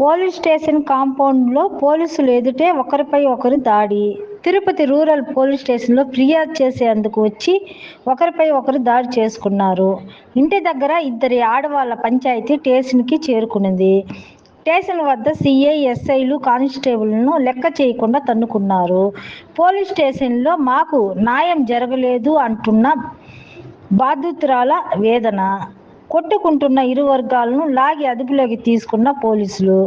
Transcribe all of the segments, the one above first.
Police station కాంపౌండ్లో పోలీసులు ఎదుటే ఒకరిపై ఒకరు దాడి. తిరుపతి రూరల్ పోలీస్ స్టేషన్లో ఫిర్యాదు చేసేందుకు వచ్చి ఒకరిపై ఒకరు దాడి చేసుకున్నారు. ఇంటి దగ్గర ఇద్దరి ఆడవాళ్ళ పంచాయతీ స్టేషన్కి చేరుకునింది. స్టేషన్ వద్ద సిఐ ఎస్ఐలు కానిస్టేబుల్ను లెక్క చేయకుండా తన్నుకున్నారు. పోలీస్ స్టేషన్లో మాకు న్యాయం జరగలేదు అంటున్న బాధితురాల వేదన. కొట్టుకుంటున్న ఇరు వర్గాలను లాగి అదుపులోకి తీసుకున్న పోలీసులు.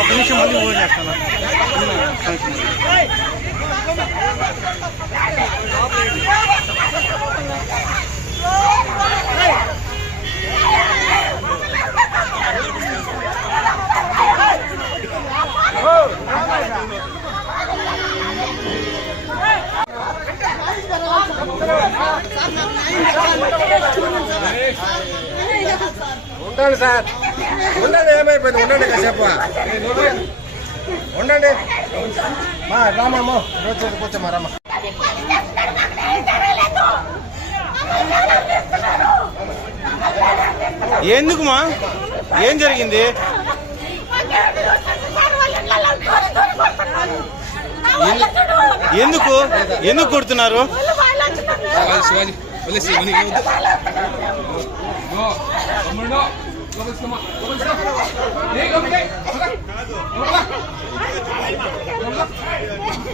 ఒక నిమిషం మళ్ళీ ఫోన్ చేస్తాను. ఉండండి సార్. ఉండండి ఏమైపోయింది? ఉండండి కాసేపు. ఉండండి. మా రామమ్మ రోజు కూర్చోమా రామ. ఎందుకుమా ఏం జరిగింది? ఎందుకు? ఎందుకు కొడుతున్నారు? Shivaji Bagus semua, bagus semua. Nih, kamu deh. Bagus. Bagus. Bagus.